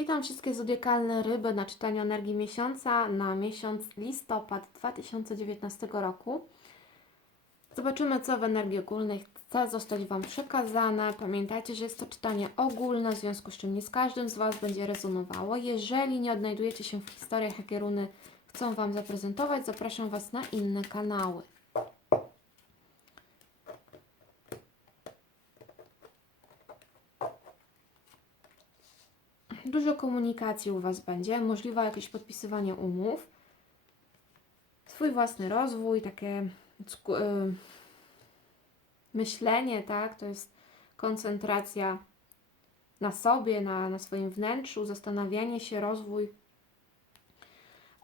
Witam wszystkie zodiakalne ryby na czytaniu energii miesiąca na miesiąc listopad 2019 roku. Zobaczymy, co w energii ogólnej chce zostać Wam przekazane. Pamiętajcie, że jest to czytanie ogólne, w związku z czym nie z każdym z Was będzie rezonowało. Jeżeli nie odnajdujecie się w historiach, jakie runy chcą Wam zaprezentować, zapraszam Was na inne kanały. Komunikacji u Was będzie, możliwe jakieś podpisywanie umów, swój własny rozwój, takie sku- y, myślenie, tak? To jest koncentracja na sobie, na, na swoim wnętrzu, zastanawianie się, rozwój.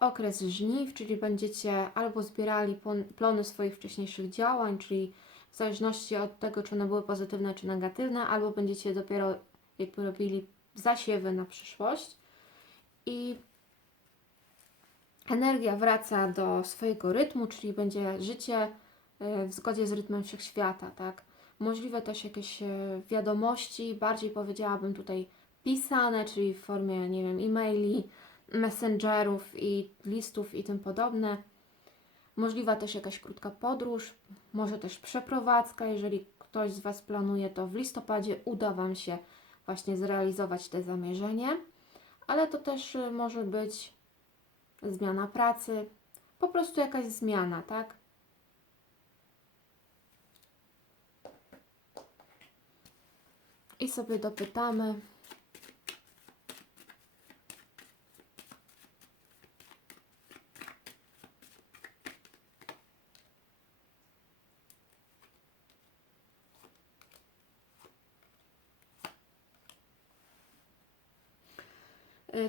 Okres żniw, czyli będziecie albo zbierali plony swoich wcześniejszych działań, czyli w zależności od tego, czy one były pozytywne, czy negatywne, albo będziecie dopiero jakby robili zasiewy na przyszłość i energia wraca do swojego rytmu, czyli będzie życie y, w zgodzie z rytmem wszechświata, tak? Możliwe też jakieś y, wiadomości, bardziej powiedziałabym tutaj pisane, czyli w formie, nie wiem, e-maili, messengerów i listów i tym podobne. Możliwa też jakaś krótka podróż, może też przeprowadzka, jeżeli ktoś z Was planuje to w listopadzie, uda Wam się właśnie zrealizować te zamierzenie, ale to też y, może być zmiana pracy, po prostu jakaś zmiana, tak? I sobie dopytamy.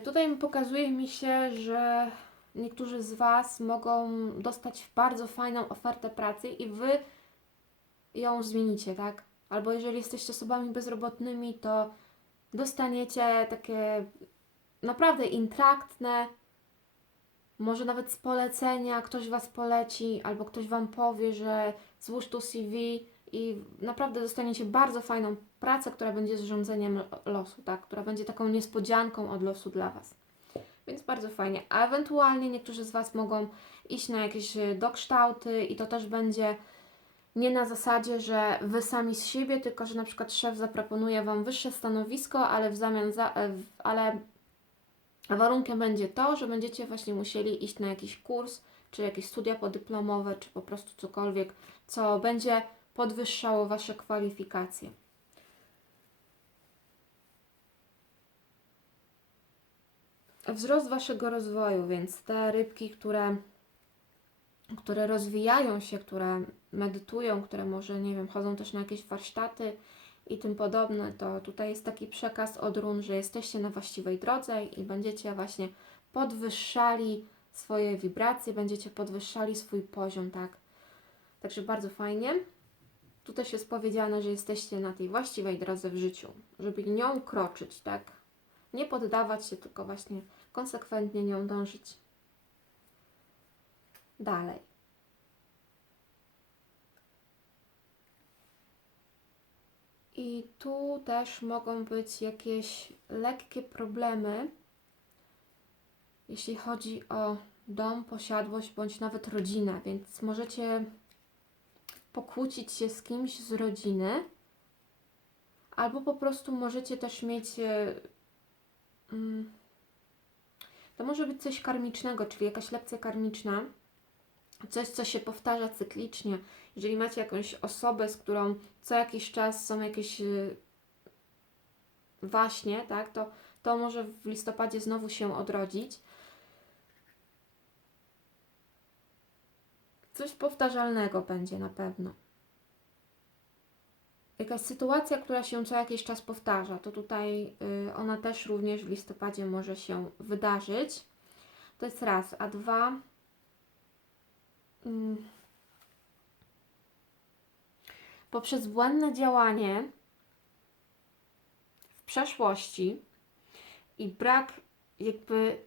Tutaj pokazuje mi się, że niektórzy z Was mogą dostać bardzo fajną ofertę pracy i Wy ją zmienicie, tak? Albo jeżeli jesteście osobami bezrobotnymi, to dostaniecie takie naprawdę intraktne, może nawet z polecenia, ktoś Was poleci, albo ktoś Wam powie, że złóż tu CV i naprawdę dostaniecie bardzo fajną pracę, która będzie zrządzeniem losu, tak? Która będzie taką niespodzianką od losu dla Was. Więc bardzo fajnie. A ewentualnie niektórzy z Was mogą iść na jakieś e, dokształty i to też będzie nie na zasadzie, że Wy sami z siebie, tylko że na przykład szef zaproponuje Wam wyższe stanowisko, ale w zamian za, e, ale warunkiem będzie to, że będziecie właśnie musieli iść na jakiś kurs, czy jakieś studia podyplomowe, czy po prostu cokolwiek, co będzie podwyższało Wasze kwalifikacje. Wzrost Waszego rozwoju, więc te rybki, które, które rozwijają się, które medytują, które może, nie wiem, chodzą też na jakieś warsztaty i tym podobne, to tutaj jest taki przekaz od run, że jesteście na właściwej drodze i będziecie właśnie podwyższali swoje wibracje, będziecie podwyższali swój poziom, tak? Także bardzo fajnie. Tu też jest powiedziane, że jesteście na tej właściwej drodze w życiu, żeby nią kroczyć, tak? Nie poddawać się, tylko właśnie konsekwentnie nią dążyć. Dalej. I tu też mogą być jakieś lekkie problemy, jeśli chodzi o dom, posiadłość bądź nawet rodzinę, więc możecie pokłócić się z kimś z rodziny, albo po prostu możecie też mieć. e, mm, To może być coś karmicznego, czyli jakaś lekcja karmiczna, coś, co się powtarza cyklicznie. Jeżeli macie jakąś osobę, z którą co jakiś czas są jakieś e, waśnie, tak, to, to może w listopadzie znowu się odrodzić. Coś powtarzalnego będzie na pewno. Jakaś sytuacja, która się co jakiś czas powtarza, to tutaj y, ona też również w listopadzie może się wydarzyć. To jest raz, a dwa. mm, poprzez błędne działanie w przeszłości i brak jakby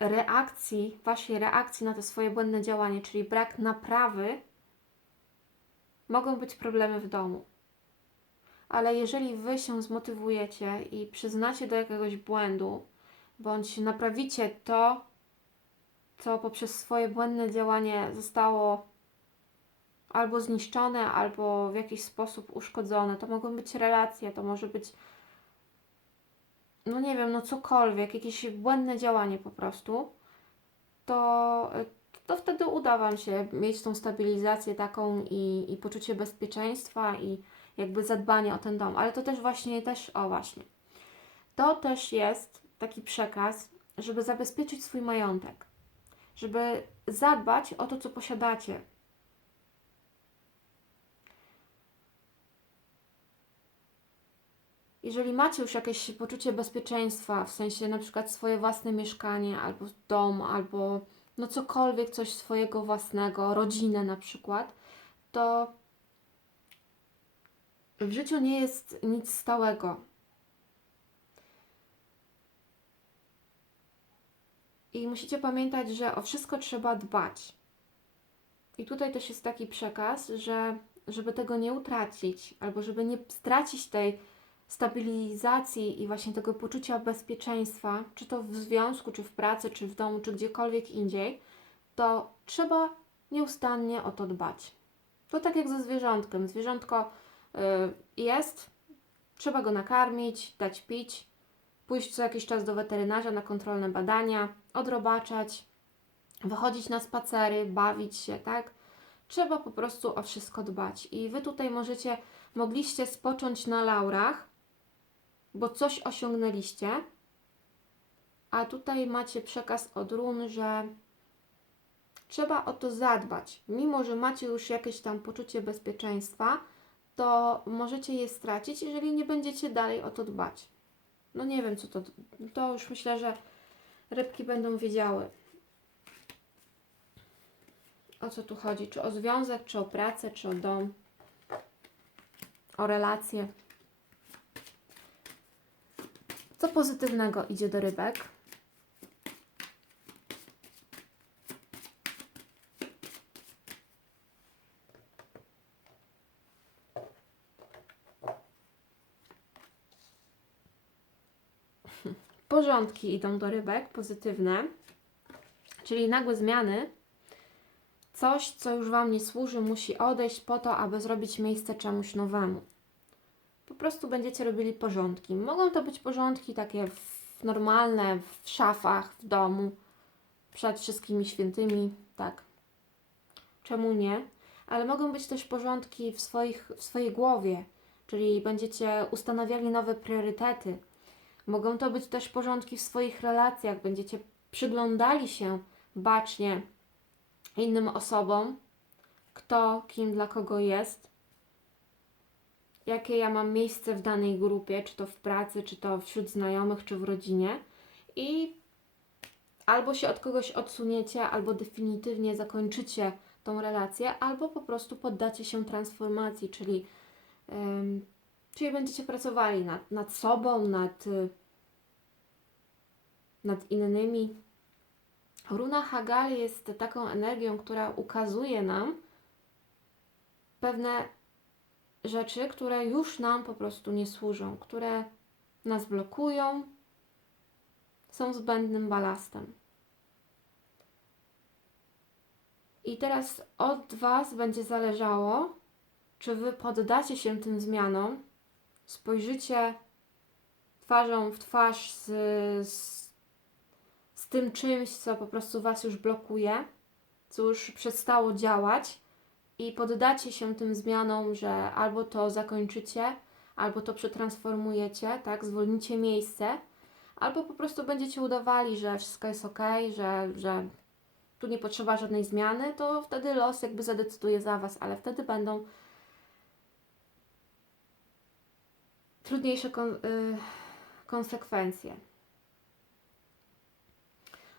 reakcji, waszej reakcji na to swoje błędne działanie, czyli brak naprawy, mogą być problemy w domu. Ale jeżeli wy się zmotywujecie i przyznacie do jakiegoś błędu bądź naprawicie to, co poprzez swoje błędne działanie zostało albo zniszczone, albo w jakiś sposób uszkodzone. To mogą być relacje, to może być, no nie wiem, no cokolwiek, jakieś błędne działanie po prostu, to, to wtedy uda Wam się mieć tą stabilizację taką i, i poczucie bezpieczeństwa i jakby zadbanie o ten dom. Ale to też właśnie, też, o właśnie, to też jest taki przekaz, żeby zabezpieczyć swój majątek, żeby zadbać o to, co posiadacie, jeżeli macie już jakieś poczucie bezpieczeństwa, w sensie na przykład swoje własne mieszkanie, albo dom, albo no cokolwiek, coś swojego własnego, rodzinę na przykład, to w życiu nie jest nic stałego. I musicie pamiętać, że o wszystko trzeba dbać. I tutaj też jest taki przekaz, że żeby tego nie utracić, albo żeby nie stracić tej stabilizacji i właśnie tego poczucia bezpieczeństwa, czy to w związku, czy w pracy, czy w domu, czy gdziekolwiek indziej, to trzeba nieustannie o to dbać. To tak jak ze zwierzątkiem. Zwierzątko y, jest, trzeba go nakarmić, dać pić, pójść co jakiś czas do weterynarza na kontrolne badania, odrobaczać, wychodzić na spacery, bawić się, tak? Trzeba po prostu o wszystko dbać. I Wy tutaj możecie, mogliście spocząć na laurach, bo coś osiągnęliście, a tutaj macie przekaz od run, że trzeba o to zadbać. Mimo, że macie już jakieś tam poczucie bezpieczeństwa, to możecie je stracić, jeżeli nie będziecie dalej o to dbać. No nie wiem, co to. To już myślę, że rybki będą wiedziały. O co tu chodzi? Czy o związek, czy o pracę, czy o dom, o relacje. Co pozytywnego idzie do rybek? Porządki idą do rybek, pozytywne, czyli nagłe zmiany. Coś, co już Wam nie służy, musi odejść po to, aby zrobić miejsce czemuś nowemu prostu będziecie robili porządki. Mogą to być porządki takie w, normalne, w szafach, w domu, przed wszystkimi świętymi, tak. Czemu nie? Ale mogą być też porządki w, swoich, w swojej głowie, czyli będziecie ustanawiali nowe priorytety. Mogą to być też porządki w swoich relacjach, będziecie przyglądali się bacznie innym osobom, kto, kim, dla kogo jest jakie ja mam miejsce w danej grupie, czy to w pracy, czy to wśród znajomych, czy w rodzinie. I albo się od kogoś odsuniecie, albo definitywnie zakończycie tą relację, albo po prostu poddacie się transformacji, czyli, ym, czyli będziecie pracowali nad, nad sobą, nad, y, nad innymi. Runa Hagal jest taką energią, która ukazuje nam pewne rzeczy, które już nam po prostu nie służą, które nas blokują, są zbędnym balastem. I teraz od Was będzie zależało, czy Wy poddacie się tym zmianom, spojrzycie twarzą w twarz z, z, z tym czymś, co po prostu Was już blokuje, co już przestało działać i poddacie się tym zmianom, że albo to zakończycie, albo to przetransformujecie, tak, zwolnicie miejsce, albo po prostu będziecie udawali, że wszystko jest ok, że, że tu nie potrzeba żadnej zmiany, to wtedy los jakby zadecyduje za Was, ale wtedy będą trudniejsze kon, y, konsekwencje.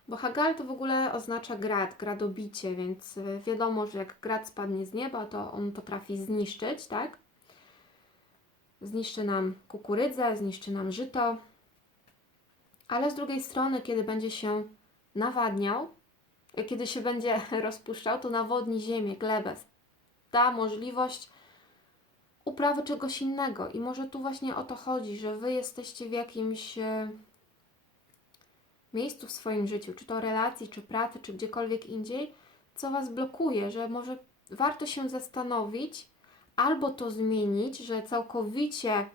Bo Hagal to w ogóle oznacza grad, gradobicie, więc y, wiadomo, że jak grad spadnie z nieba, to on potrafi zniszczyć, tak? Zniszczy nam kukurydzę, zniszczy nam żyto. Ale z drugiej strony, kiedy będzie się nawadniał, y, kiedy się będzie rozpuszczał, to nawodni ziemię, glebę. Da możliwość uprawy czegoś innego. I może tu właśnie o to chodzi, że Wy jesteście w jakimś y, miejscu w swoim życiu, czy to relacji, czy pracy, czy gdziekolwiek indziej, co Was blokuje, że może warto się zastanowić, albo to zmienić, że całkowicie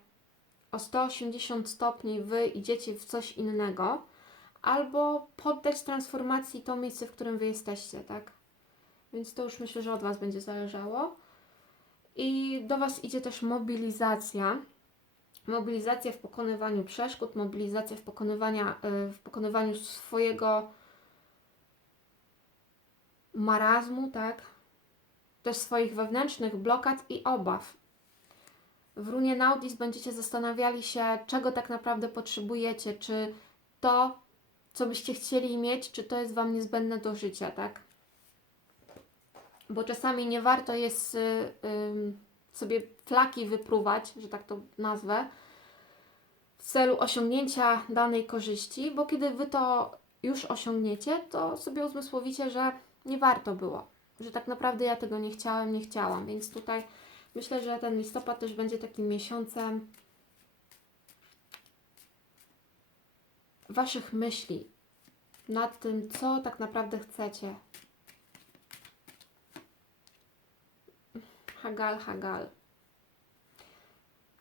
o 180 stopni Wy idziecie w coś innego, albo poddać transformacji to miejsce, w którym Wy jesteście, tak? Więc to już myślę, że od Was będzie zależało. I do Was idzie też mobilizacja. Mobilizacja w pokonywaniu przeszkód, mobilizacja w, pokonywania, y, w pokonywaniu swojego marazmu, tak? Też swoich wewnętrznych blokad i obaw. W runie Naudis będziecie zastanawiali się, czego tak naprawdę potrzebujecie, czy to, co byście chcieli mieć, czy to jest Wam niezbędne do życia, tak? Bo czasami nie warto jest y, y, sobie flaki wypruwać, że tak to nazwę, w celu osiągnięcia danej korzyści, bo kiedy Wy to już osiągniecie, to sobie uzmysłowicie, że nie warto było, że tak naprawdę ja tego nie chciałem, nie chciałam, więc tutaj myślę, że ten listopad też będzie takim miesiącem Waszych myśli nad tym, co tak naprawdę chcecie. Hagal, hagal.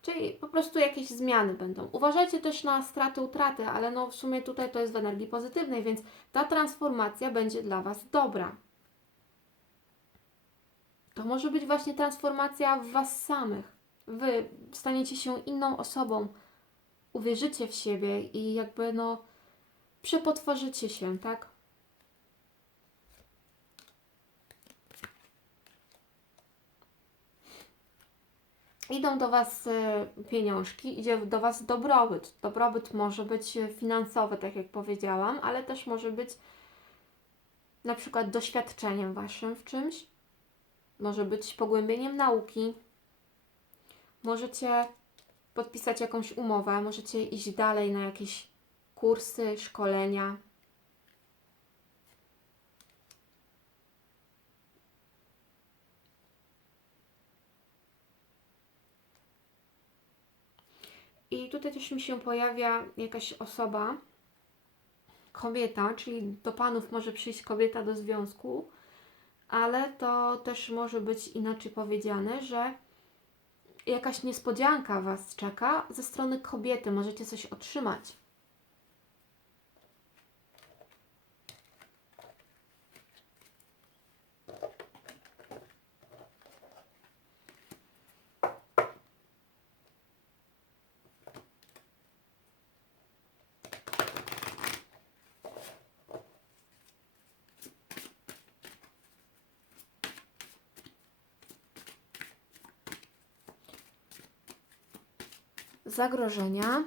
Czyli po prostu jakieś zmiany będą. Uważajcie też na straty, utraty, ale no w sumie tutaj to jest w energii pozytywnej, więc ta transformacja będzie dla Was dobra. To może być właśnie transformacja w Was samych. Wy staniecie się inną osobą, uwierzycie w siebie i jakby no przepotworzycie się, tak? Idą do Was e, pieniążki, idzie do Was dobrobyt. Dobrobyt może być finansowy, tak jak powiedziałam, ale też może być na przykład doświadczeniem Waszym w czymś, może być pogłębieniem nauki, możecie podpisać jakąś umowę, możecie iść dalej na jakieś kursy, szkolenia. I tutaj też mi się pojawia jakaś osoba, kobieta, czyli do panów może przyjść kobieta do związku, ale to też może być inaczej powiedziane, że jakaś niespodzianka Was czeka ze strony kobiety, możecie coś otrzymać. Zagrożenia.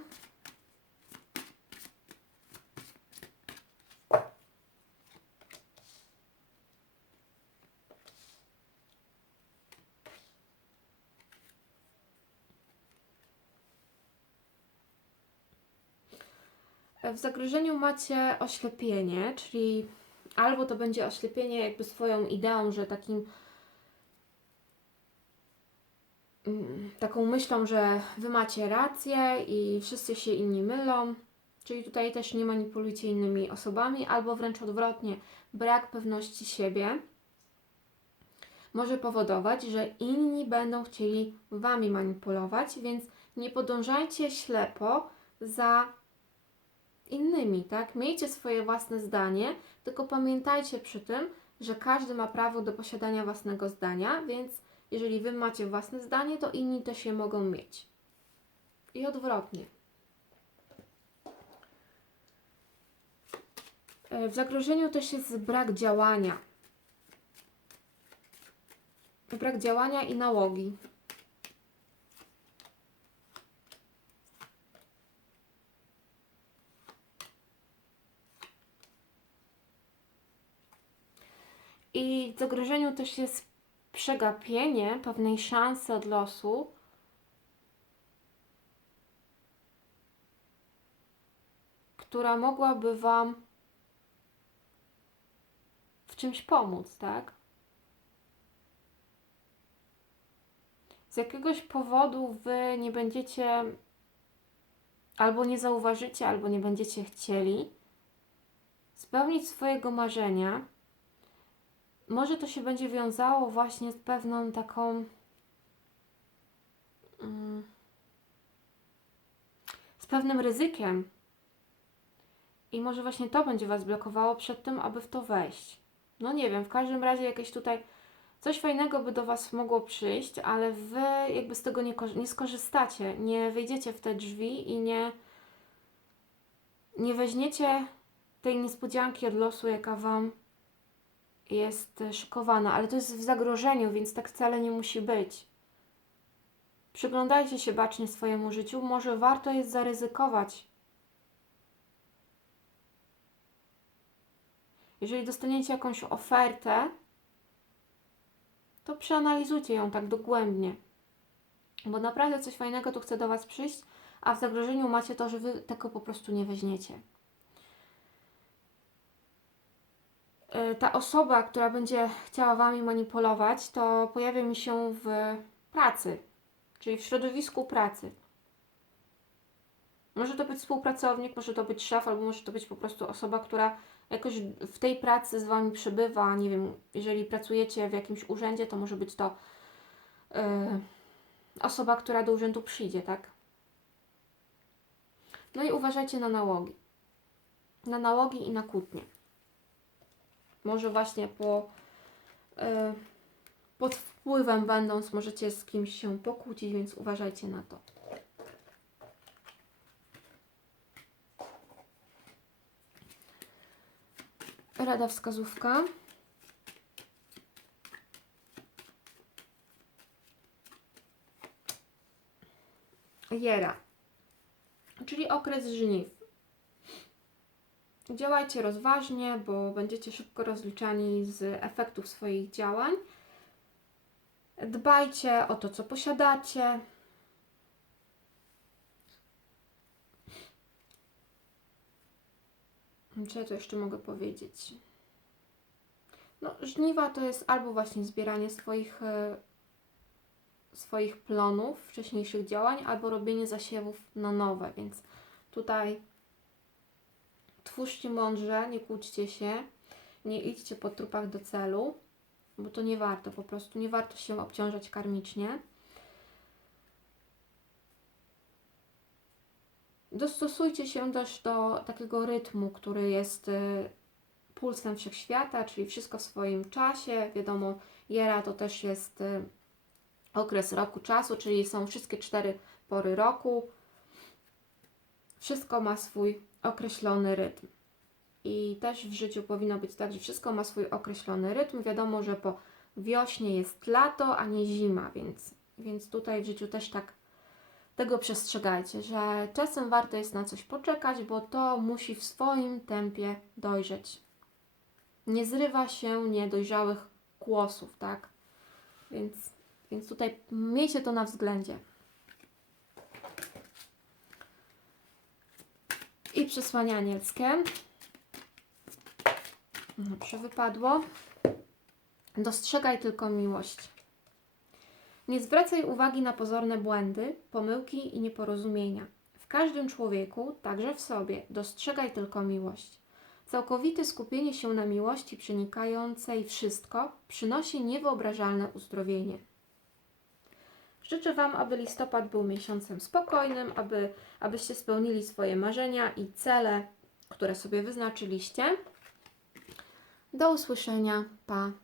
W zagrożeniu macie oślepienie, czyli albo to będzie oślepienie jakby swoją ideą, że takim taką myślą, że wy macie rację i wszyscy się inni mylą. Czyli tutaj też nie manipulujcie innymi osobami, albo wręcz odwrotnie, brak pewności siebie może powodować, że inni będą chcieli wami manipulować, więc nie podążajcie ślepo za innymi, tak? Miejcie swoje własne zdanie, tylko pamiętajcie przy tym, że każdy ma prawo do posiadania własnego zdania, więc jeżeli Wy macie własne zdanie, to inni też je mogą mieć. I odwrotnie. E, w zagrożeniu też jest brak działania. Brak działania i nałogi. I w zagrożeniu też jest przegapienie pewnej szansy od losu, która mogłaby Wam w czymś pomóc, tak? Z jakiegoś powodu Wy nie będziecie albo nie zauważycie, albo nie będziecie chcieli, spełnić swojego marzenia. Może to się będzie wiązało właśnie z pewną taką. mm, z pewnym ryzykiem. I może właśnie to będzie Was blokowało przed tym, aby w to wejść. No nie wiem, w każdym razie jakieś tutaj coś fajnego by do Was mogło przyjść, ale Wy jakby z tego nie, nie skorzystacie, nie wejdziecie w te drzwi i nie, nie weźmiecie tej niespodzianki od losu, jaka Wam jest e, szykowana, ale to jest w zagrożeniu, więc tak wcale nie musi być. Przyglądajcie się bacznie swojemu życiu, może warto jest zaryzykować. Jeżeli dostaniecie jakąś ofertę, to przeanalizujcie ją tak dogłębnie. Bo naprawdę coś fajnego tu chce do Was przyjść, a w zagrożeniu macie to, że Wy tego po prostu nie weźmiecie. Ta osoba, która będzie chciała Wami manipulować, to pojawia mi się w pracy, czyli w środowisku pracy. Może to być współpracownik, może to być szef, albo może to być po prostu osoba, która jakoś w tej pracy z Wami przebywa. Nie wiem, jeżeli pracujecie w jakimś urzędzie, to może być to yy, osoba, która do urzędu przyjdzie, tak? No i uważajcie na nałogi. Na nałogi i na kłótnie. Może właśnie po, yy, pod wpływem będąc, możecie z kimś się pokłócić, więc uważajcie na to. Rada wskazówka. Jera, czyli okres żniw. Działajcie rozważnie, bo będziecie szybko rozliczani z efektów swoich działań. Dbajcie o to, co posiadacie. Co ja tu jeszcze mogę powiedzieć? No, żniwa to jest albo właśnie zbieranie swoich, e, swoich plonów, wcześniejszych działań, albo robienie zasiewów na nowe, więc tutaj twórzcie mądrze, nie kłóćcie się, nie idźcie po trupach do celu, bo to nie warto, po prostu nie warto się obciążać karmicznie. Dostosujcie się też do takiego rytmu, który jest y, pulsem wszechświata, czyli wszystko w swoim czasie. Wiadomo, Jera to też jest y, okres roku czasu, czyli są wszystkie cztery pory roku. Wszystko ma swój określony rytm. I też w życiu powinno być tak, że wszystko ma swój określony rytm. Wiadomo, że po wiośnie jest lato, a nie zima, więc, więc tutaj w życiu też tak tego przestrzegajcie, że czasem warto jest na coś poczekać, bo to musi w swoim tempie dojrzeć. Nie zrywa się niedojrzałych kłosów, tak? Więc, więc tutaj miejcie to na względzie. I przesłanie anielskie. Dobrze wypadło. Dostrzegaj tylko miłość. Nie zwracaj uwagi na pozorne błędy, pomyłki i nieporozumienia. W każdym człowieku, także w sobie, dostrzegaj tylko miłość. Całkowite skupienie się na miłości przenikającej wszystko przynosi niewyobrażalne uzdrowienie. Życzę Wam, aby listopad był miesiącem spokojnym, aby, abyście spełnili swoje marzenia i cele, które sobie wyznaczyliście. Do usłyszenia. Pa.